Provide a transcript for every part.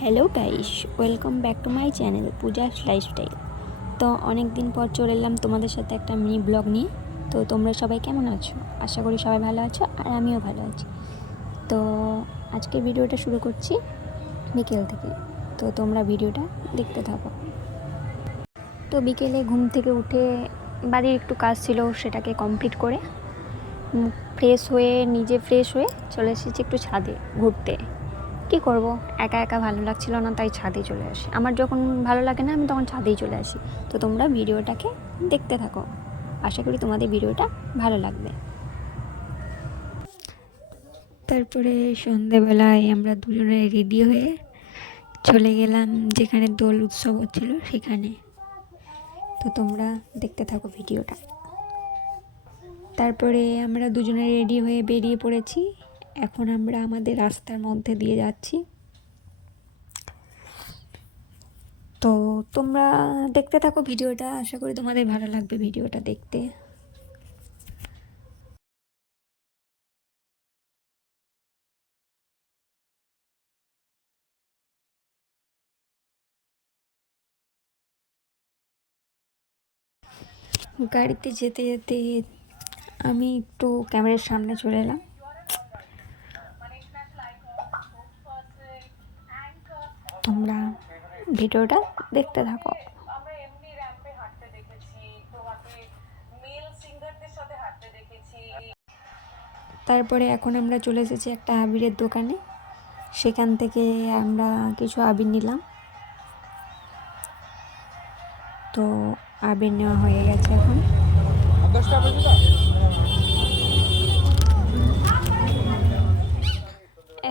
Hello guys, welcome back to my channel Puja's lifestyle. তো অনেক দিন পর চলে এলাম তোমাদের সাথে একটা মিনি ব্লগ নিয়ে। তো তোমরা সবাই কেমন আছো? আশা করি সবাই ভালো আছো, আর আমিও ভালো আছি। তো আজকের ভিডিওটা শুরু করছি বিকেল থেকে। তো তোমরা ভিডিওটা দেখতে থাকো। তো বিকেলে ঘুম থেকে উঠে বাড়ির একটু কাজ ছিল, সেটাকে কমপ্লিট করে ফ্রেশ হয়ে চলে এসেছি একটু ছাদে ঘুরতে। কী করব, একা একা ভালো লাগছিল না, তাই ছাদে চলে আসি। আমার যখন ভালো লাগে না, আমি তখন ছাদেই চলে আসি। তো তোমরা ভিডিওটাকে দেখতে থাকো, আশা করি তোমাদের ভিডিওটা ভালো লাগবে। তারপরে সন্ধেবেলায় আমরা দুজনে রেডি হয়ে চলে গেলাম যেখানে দোল উৎসব হচ্ছিল সেখানে। তো তোমরা দেখতে থাকো ভিডিওটা। তারপরে আমরা দুজনে রেডি হয়ে বেরিয়ে পড়েছি। এখন আমরা আমাদের রাস্তার মধ্যে দিয়ে যাচ্ছি। তো তোমরা দেখতে থাকো ভিডিওটা, আশা করি তোমাদের ভালো লাগবে ভিডিওটা দেখতে। গাড়িতে যেতে যেতে আমি একটু ক্যামেরার সামনে চলে এলাম। তোমরা ভিডিওটা দেখতে থাকো। তারপরে এখন আমরা চলে এসেছি একটা আবিরের দোকানে। সেখান থেকে আমরা কিছু আবির নিলাম। তো আবির নেওয়া হয়ে গেছে।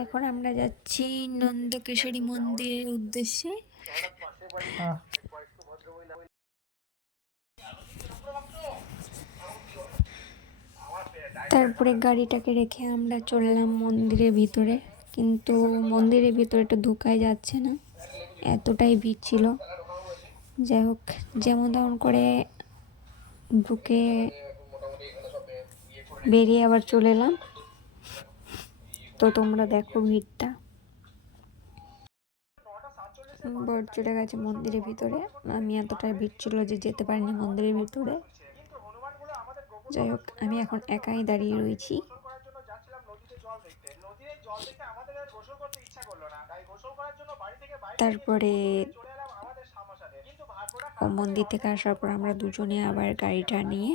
এখন আমরা যাচ্ছি নন্দকেশ্বরী মন্দিরের উদ্দেশ্যে। তারপরে গাড়িটাকে রেখে আমরা চললাম মন্দিরের ভিতরে, কিন্তু মন্দিরের ভিতরে একটু ঢোকাই যাচ্ছে না, এতটাই ভিড় ছিল। যাই হোক, যেমন তেমন করে ঢুকে বেরিয়ে আবার চলে এলাম। তো তোমরা দেখো ভিড়টা। বর চলে গেছে মন্দিরের ভিতরে, আমি এতটাই ভিড় ছিল যে যেতে পারিনি মন্দিরের ভিতরে। যাই হোক, আমি এখন একাই দাঁড়িয়ে রয়েছি। তারপরে মন্দির থেকে আসার পর আমরা দুজনে আবার গাড়িটা নিয়ে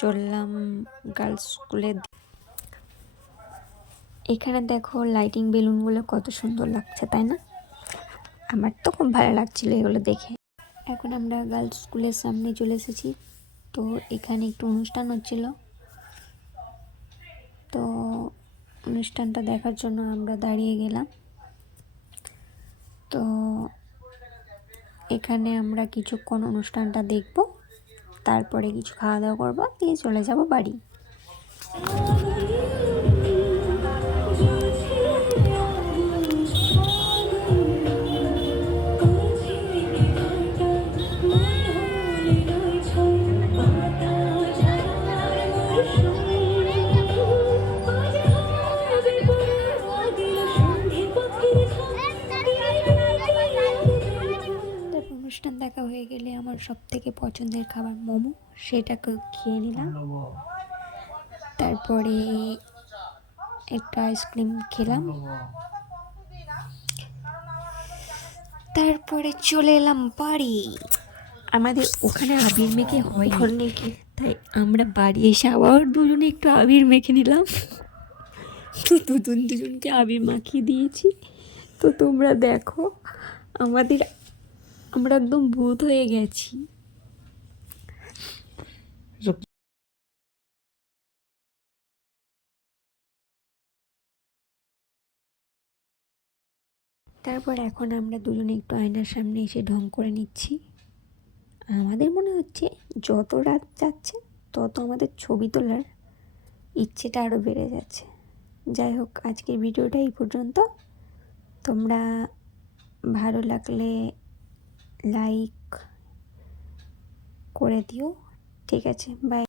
চললাম গার্লস স্কুলে। এখানে দেখো লাইটিং বেলুনগুলো কত সুন্দর লাগছে, তাই না? আমার তো খুব ভালো লাগছিল এগুলো দেখে। এখন আমরা গার্লস স্কুলের সামনে চলে এসেছি। তো এখানে একটু অনুষ্ঠান হচ্ছিল। তো অনুষ্ঠানটা দেখার জন্য আমরা দাঁড়িয়ে গেলাম। তো এখানে আমরা কিছুক্ষণ অনুষ্ঠানটা দেখব, তারপরে কিছু খাওয়া দাওয়া করবো, দিয়ে চলে যাব বাড়ি। অনুষ্ঠান দেখা হয়ে গেলে আমার সবথেকে পছন্দের খাবার মোমো, সেটাকে খেয়ে নিলাম। তারপরে একটা আইসক্রিম খেলাম। তারপরে চলে এলাম বাড়ি। আমাদের ওখানে আবির মেখে হয় নাকি, তাই আমরা বাড়ি এসে আবার দুজনে একটু আবির মেখে নিলাম। তো দুজনকে আবির মাখিয়ে দিয়েছি। তো তোমরা দেখো, আমরা একদম ভূত হয়ে গেছি। তারপর এখন আমরা দুজনে একটু আয়নার সামনে এসে ঢং করে নিচ্ছি। আমাদের মনে হচ্ছে যত রাত যাচ্ছে তত আমাদের ছবি তোলার ইচ্ছেটা আরও বেড়ে যাচ্ছে। যাই হোক, আজকের ভিডিওটা এই পর্যন্ত। তোমরা ভালো লাগলে লাইক করে দিও। ঠিক আছে, বাই।